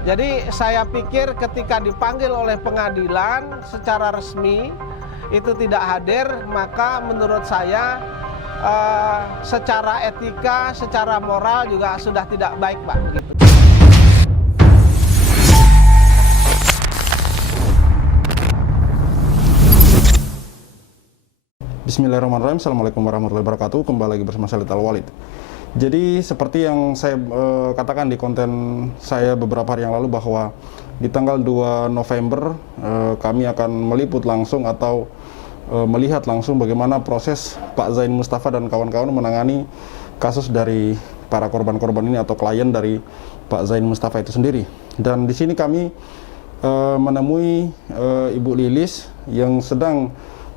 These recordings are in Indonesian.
Jadi saya pikir ketika dipanggil oleh pengadilan secara resmi itu tidak hadir, maka menurut saya secara etika, secara moral juga sudah tidak baik, Pak. Gitu. Bismillahirrahmanirrahim. Assalamualaikum warahmatullahi wabarakatuh. Kembali lagi bersama saya Lethal Walid. Jadi seperti yang saya katakan di konten saya beberapa hari yang lalu bahwa di tanggal 2 November kami akan meliput langsung atau melihat langsung bagaimana proses Pak Zain Mustafa dan kawan-kawan menangani kasus dari para korban-korban ini atau klien dari Pak Zain Mustafa itu sendiri. Dan di sini kami menemui Ibu Lilis yang sedang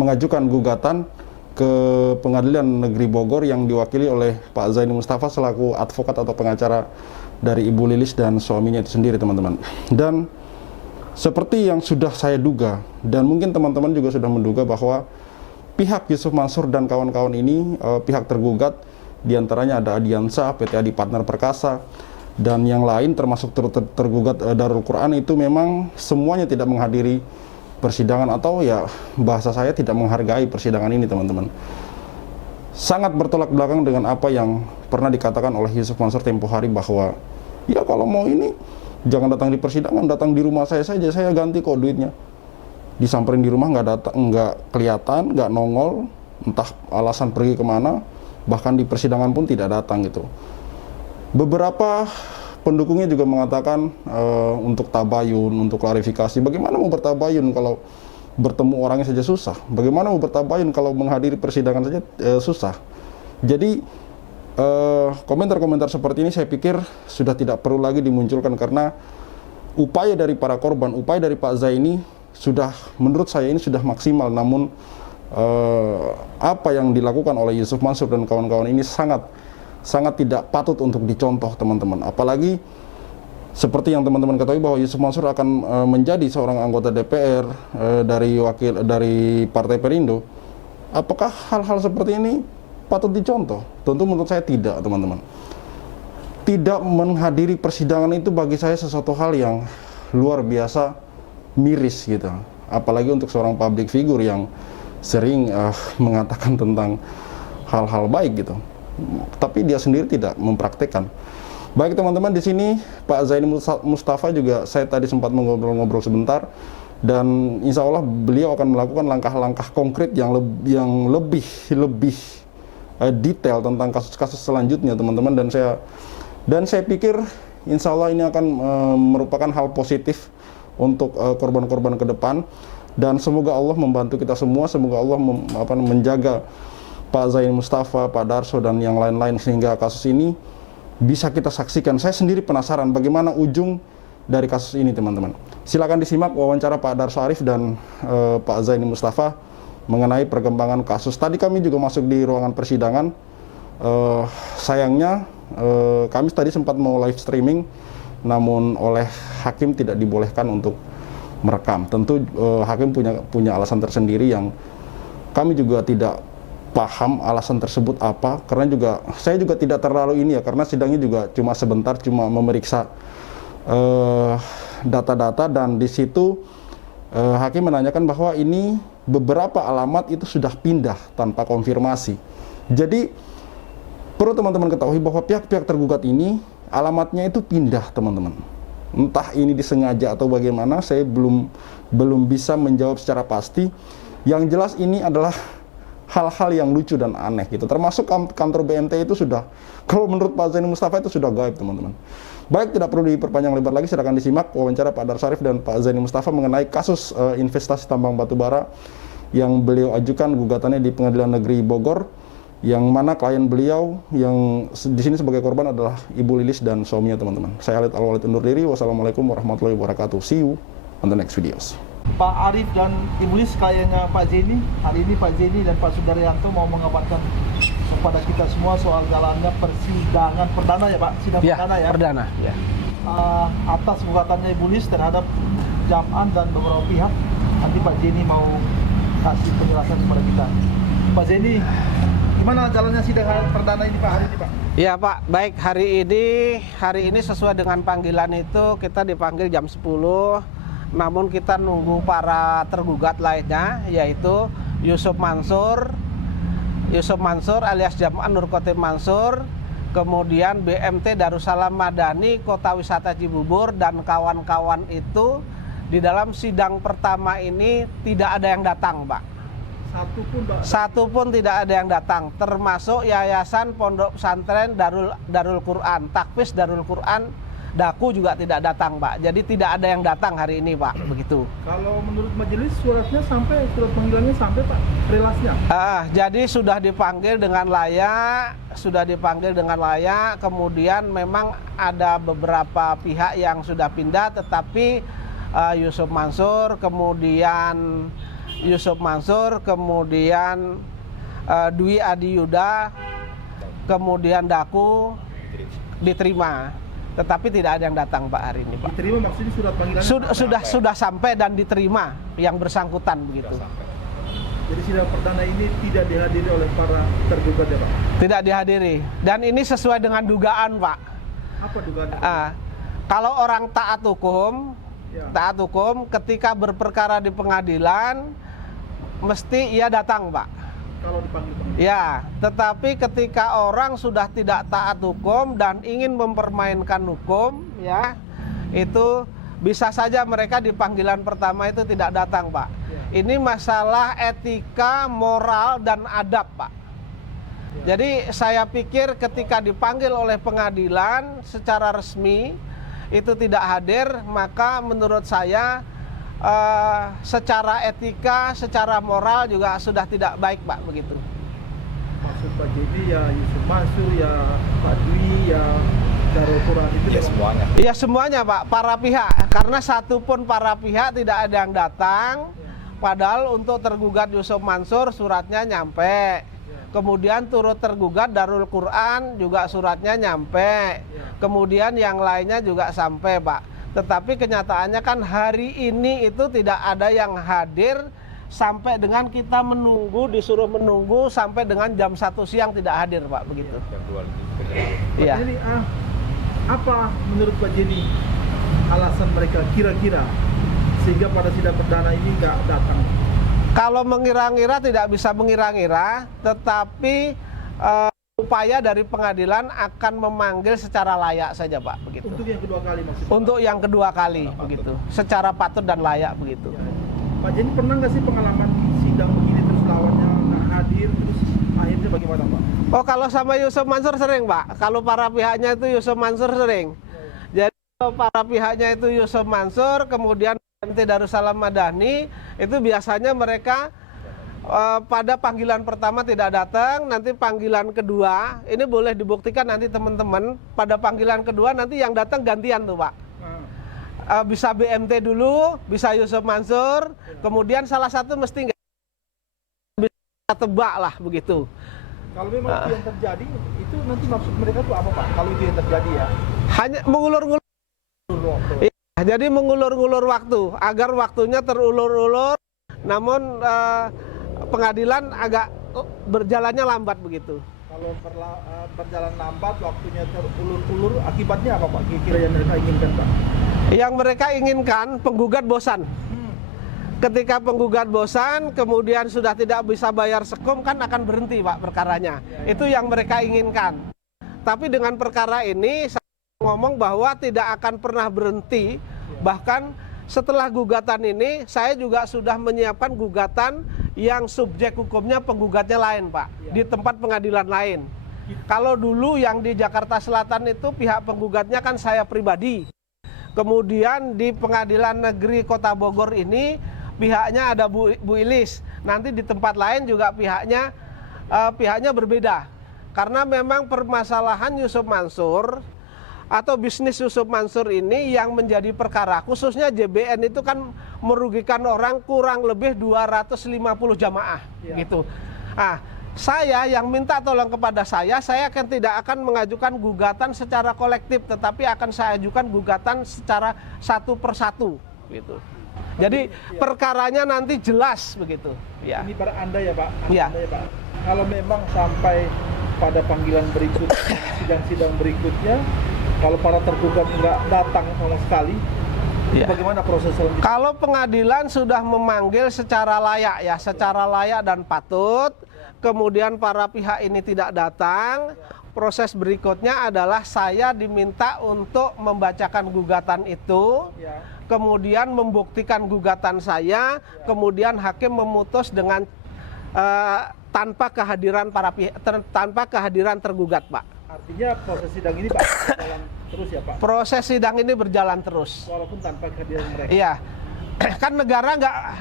mengajukan gugatan ke Pengadilan Negeri Bogor yang diwakili oleh Pak Zain Mustafa selaku advokat atau pengacara dari Ibu Lilis dan suaminya itu sendiri, teman-teman. Dan seperti yang sudah saya duga, dan mungkin teman-teman juga sudah menduga bahwa pihak Yusuf Mansur dan kawan-kawan ini, pihak tergugat, diantaranya ada Adiansa, PT Adi Partner Perkasa, dan yang lain termasuk tergugat Darul Quran itu memang semuanya tidak menghadiri persidangan atau ya bahasa saya tidak menghargai persidangan ini, teman-teman. Sangat bertolak belakang dengan apa yang pernah dikatakan oleh Yusuf Mansur tempo hari bahwa ya kalau mau ini jangan datang di persidangan, datang di rumah saya saja, saya ganti kok duitnya. Disamperin di rumah nggak datang, nggak kelihatan, nggak nongol, entah alasan pergi kemana, bahkan di persidangan pun tidak datang gitu. Beberapa pendukungnya juga mengatakan untuk tabayun, untuk klarifikasi, bagaimana mau bertabayun kalau bertemu orangnya saja susah? Bagaimana mau bertabayun kalau menghadiri persidangan saja susah? Jadi komentar-komentar seperti ini saya pikir sudah tidak perlu lagi dimunculkan karena upaya dari para korban, upaya dari Pak Zaini sudah, menurut saya ini sudah maksimal. Namun apa yang dilakukan oleh Yusuf Mansur dan kawan-kawan ini sangat tidak patut untuk dicontoh, teman-teman. Apalagi seperti yang teman-teman ketahui bahwa Yusuf Mansur akan menjadi seorang anggota DPR dari Partai Perindo. Apakah hal-hal seperti ini patut dicontoh? Tentu menurut saya tidak, teman-teman. Tidak menghadiri persidangan itu bagi saya sesuatu hal yang luar biasa miris gitu. Apalagi untuk seorang public figure yang sering mengatakan tentang hal-hal baik gitu, tapi dia sendiri tidak mempraktekkan. Baik, teman-teman, di sini Pak Zain Mustafa juga saya tadi sempat mengobrol-ngobrol sebentar, dan insya Allah beliau akan melakukan langkah-langkah konkret yang lebih detail tentang kasus-kasus selanjutnya, teman-teman. Dan saya pikir insya Allah ini akan merupakan hal positif untuk korban-korban ke depan, dan semoga Allah membantu kita semua, semoga Allah menjaga Pak Zain Mustafa, Pak Darso, dan yang lain-lain sehingga kasus ini bisa kita saksikan. Saya sendiri penasaran bagaimana ujung dari kasus ini, teman-teman. Silakan disimak wawancara Pak Darso Arif dan Pak Zain Mustafa mengenai perkembangan kasus. Tadi kami juga masuk di ruangan persidangan. Sayangnya kami tadi sempat mau live streaming, namun oleh hakim tidak dibolehkan untuk merekam. Tentu hakim punya alasan tersendiri yang kami juga tidak paham alasan tersebut apa, karena saya juga tidak terlalu ini ya, karena sidangnya juga cuma sebentar, cuma memeriksa data-data, dan di situ hakim menanyakan bahwa ini beberapa alamat itu sudah pindah tanpa konfirmasi. Jadi perlu teman-teman ketahui bahwa pihak-pihak tergugat ini alamatnya itu pindah, teman-teman. Entah ini disengaja atau bagaimana, saya belum bisa menjawab secara pasti. Yang jelas ini adalah hal-hal yang lucu dan aneh gitu. Termasuk kantor BMT itu sudah, kalau menurut Pak Zain Mustafa itu sudah gaib, teman-teman. Baik, tidak perlu diperpanjang lebar lagi, silakan disimak wawancara Pak Darso Arif dan Pak Zain Mustafa mengenai kasus investasi tambang batubara yang beliau ajukan gugatannya di Pengadilan Negeri Bogor, yang mana klien beliau yang di sini sebagai korban adalah Ibu Lilis dan suaminya, teman-teman. Saya Lethal Walid undur diri. Wassalamualaikum warahmatullahi wabarakatuh. See you on the next videos. Pak Arif dan Ibu Lilis, kliennya Pak Zaini, hari ini Pak Zaini dan Pak Sudaryanto mau mengabarkan kepada kita semua soal jalannya persidangan perdana ya Pak, sidang perdana ya? Perdana, ya. Atas gugatannya Ibu Lilis terhadap Jam'an dan beberapa pihak. Nanti Pak Zaini mau kasih penjelasan kepada kita. Pak Zaini, Gimana jalannya sidang perdana ini Pak hari ini Pak? Iya Pak, baik hari ini sesuai dengan panggilan itu kita dipanggil jam 10. Namun kita nunggu para tergugat lainnya yaitu Yusuf Mansur alias Jam'an Nur Khotim Mansur, kemudian BMT Darussalam Madani Kota Wisata Cibubur dan kawan-kawan itu di dalam sidang pertama ini tidak ada yang datang Pak. Satu pun tidak ada yang datang, termasuk Yayasan Pondok Pesantren Darul Quran, Takfis Darul Quran, Daku juga tidak datang Pak. Jadi tidak ada yang datang hari ini Pak, begitu. Kalau menurut majelis surat panggilannya sampai Pak, relasnya? Jadi sudah dipanggil dengan layak, kemudian memang ada beberapa pihak yang sudah pindah, tetapi Yusuf Mansur, kemudian Dwi Adi Yuda, kemudian Daku diterima, tetapi tidak ada yang datang Pak hari ini Pak. Diterima maksudnya surat panggilan? Sudah sampai dan diterima yang bersangkutan begitu. Jadi sidang perdana ini tidak dihadiri oleh para tergugat ya Pak? Tidak dihadiri, dan ini sesuai dengan dugaan Pak. Apa dugaan? Kalau orang taat hukum ketika berperkara di pengadilan mesti ia datang Pak. Kalau dipanggil. Ya, tetapi ketika orang sudah tidak taat hukum dan ingin mempermainkan hukum, ya, itu bisa saja mereka di panggilan pertama itu tidak datang Pak. Ya. Ini masalah etika, moral dan adab Pak. Ya. Jadi saya pikir ketika dipanggil oleh pengadilan secara resmi itu tidak hadir, maka menurut saya secara etika, secara moral juga sudah tidak baik Pak, begitu. Maksud Pak Jimmy ya Yusuf Mansur, ya Pak Dwi, ya Darul Quran itu ya semuanya? Iya semuanya Pak, para pihak, karena satu pun para pihak tidak ada yang datang. Padahal untuk tergugat Yusuf Mansur suratnya nyampe. Kemudian turut tergugat Darul Quran juga suratnya nyampe. Kemudian yang lainnya juga sampai Pak. Tetapi kenyataannya kan hari ini itu tidak ada yang hadir sampai dengan kita disuruh menunggu sampai dengan jam 1 siang tidak hadir Pak, begitu. Iya. Jadi apa menurut Pak Jenny alasan mereka kira-kira sehingga pada sidang perdana ini nggak datang? Kalau mengira-ngira tidak bisa mengira-ngira, tetapi upaya dari pengadilan akan memanggil secara layak saja Pak, begitu. Untuk yang kedua kali maksudnya? Untuk yang kedua kali, begitu. Secara patut dan layak, begitu. Ya. Pak Jenny pernah nggak sih pengalaman sidang begini terus lawannya nggak hadir, terus akhirnya bagaimana Pak? Oh, kalau sama Yusuf Mansur sering Pak. Kalau para pihaknya itu Yusuf Mansur sering. Jadi kalau para pihaknya itu Yusuf Mansur, kemudian BMT Darussalam Madani, itu biasanya mereka pada panggilan pertama tidak datang, nanti panggilan kedua, ini boleh dibuktikan nanti teman-teman, pada panggilan kedua nanti yang datang gantian tuh Pak. Bisa BMT dulu, bisa Yusuf Mansur, kemudian salah satu mesti nggak bisa tebak lah begitu. Kalau memang itu yang terjadi, itu nanti maksud mereka tuh apa Pak? Kalau itu yang terjadi ya? Hanya mengulur-ngulur waktu. Ya, jadi mengulur-ngulur waktu, agar waktunya terulur-ulur, namun pengadilan agak berjalannya lambat begitu. Kalau berjalan lambat, waktunya terulur-ulur, akibatnya apa Pak? Kira-kira yang mereka inginkan Pak? Yang mereka inginkan, penggugat bosan. Ketika penggugat bosan, kemudian sudah tidak bisa bayar sekum, kan akan berhenti Pak perkaranya. Itu yang mereka inginkan. Tapi dengan perkara ini, saya ngomong bahwa tidak akan pernah berhenti. Bahkan setelah gugatan ini, saya juga sudah menyiapkan gugatan yang subjek hukumnya penggugatnya lain Pak, di tempat pengadilan lain. Kalau dulu yang di Jakarta Selatan itu pihak penggugatnya kan saya pribadi. Kemudian di Pengadilan Negeri Kota Bogor ini pihaknya ada Bu Ilis. Nanti di tempat lain juga pihaknya berbeda. Karena memang permasalahan Yusuf Mansur atau bisnis Yusuf Mansur ini yang menjadi perkara, khususnya JBN itu kan merugikan orang kurang lebih 250 jamaah gitu. Saya yang minta tolong kepada saya tidak akan mengajukan gugatan secara kolektif, tetapi akan saya ajukan gugatan secara satu persatu gitu. Jadi perkaranya nanti jelas begitu. Ini pada Anda ya Pak? Iya. Anda ya Pak. kalau memang sampai pada panggilan berikutnya, sidang-sidang berikutnya, kalau para tergugat nggak datang sama sekali, Iya. bagaimana proses selanjutnya? Kalau pengadilan sudah memanggil secara layak ya, secara layak dan patut, kemudian para pihak ini tidak datang, proses berikutnya adalah saya diminta untuk membacakan gugatan itu, Ya. kemudian membuktikan gugatan saya, kemudian hakim memutus dengan tanpa kehadiran tanpa kehadiran tergugat, Pak. Artinya proses sidang ini Pak jalan terus ya Pak, Proses sidang ini berjalan terus. walaupun tanpa kehadiran mereka. Iya, kan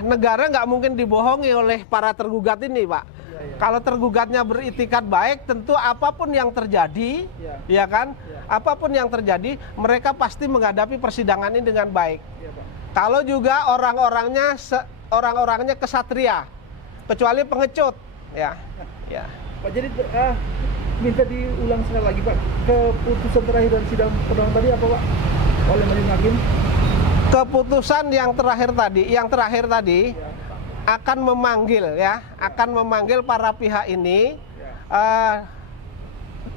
negara nggak mungkin dibohongi oleh para tergugat ini, Pak. Iya. Kalau tergugatnya beritikat baik, tentu apapun yang terjadi, Iya. ya kan? Iya. Apapun yang terjadi, mereka pasti menghadapi persidangan ini dengan baik. Iya Pak. Kalau juga orang-orangnya kesatria, kecuali pengecut, ya. Ya. Pak, jadi minta diulang sekali lagi Pak, keputusan terakhir dari sidang perdangan tadi apa Pak? Oleh majelis hakim? Keputusan yang terakhir tadi Ya. akan memanggil para pihak ini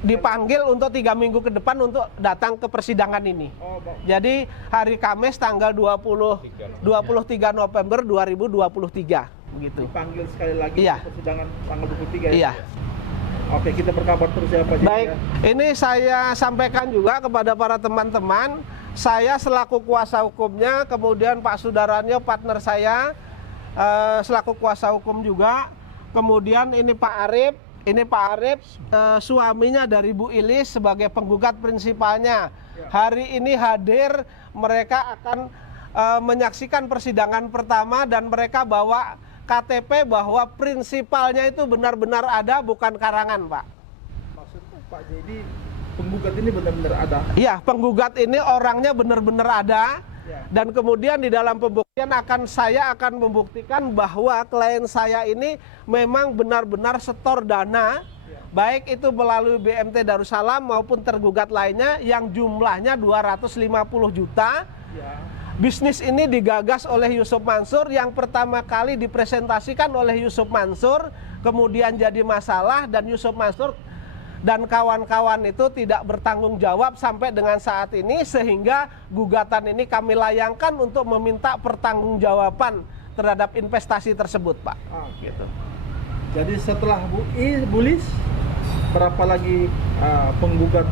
dipanggil untuk 3 minggu ke depan untuk datang ke persidangan ini. Oh, Pak. Jadi hari Kamis tanggal 23 November 2023 begitu. Dipanggil sekali lagi Iya. ke persidangan tanggal 23 ya? Iya. Oke, kita berkabar terus ya Pak. Baik, ini saya sampaikan juga kepada para teman-teman, saya selaku kuasa hukumnya, kemudian Pak Sudaranyo partner saya selaku kuasa hukum juga, kemudian ini Pak Arif suaminya dari Bu Ilis sebagai penggugat prinsipalnya. Hari ini hadir, mereka akan menyaksikan persidangan pertama dan mereka bawa KTP bahwa prinsipalnya itu benar-benar ada, bukan karangan, Pak. Maksud Pak, jadi penggugat ini benar-benar ada. Iya, penggugat ini orangnya benar-benar ada. Ya. Dan kemudian di dalam pembuktian saya akan membuktikan bahwa klien saya ini memang benar-benar setor dana, baik itu melalui BMT Darussalam maupun tergugat lainnya yang jumlahnya 250 juta. Ya. Bisnis ini digagas oleh Yusuf Mansur, yang pertama kali dipresentasikan oleh Yusuf Mansur, kemudian jadi masalah dan Yusuf Mansur dan kawan-kawan itu tidak bertanggung jawab sampai dengan saat ini, sehingga gugatan ini kami layangkan untuk meminta pertanggungjawaban terhadap investasi tersebut, Pak. Gitu. Jadi setelah Bu Lis, berapa lagi penggugat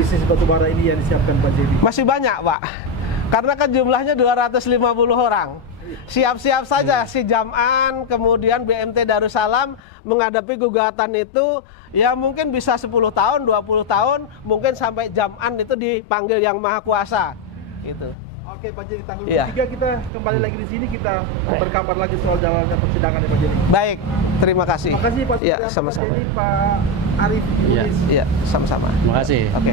bisnis batubara ini yang disiapkan Pak JB? Masih banyak, Pak. Karena kan jumlahnya 250 orang. Siap-siap saja si Jam'an, kemudian BMT Darussalam menghadapi gugatan itu, ya mungkin bisa 10 tahun, 20 tahun, mungkin sampai Jam'an itu dipanggil Yang Maha Kuasa. Gitu. Oke Pak Jeni, tanggal Iya. 3 kita kembali lagi di sini, kita berkabar lagi soal jalannya persidangan ya Pak Jeni. Baik, terima kasih. Terima kasih Pak Ya, Sudaryanto, sama-sama. Pak Jeni, Pak Arif, Bu Iya. Lis. Iya, sama-sama. Terima kasih. Oke.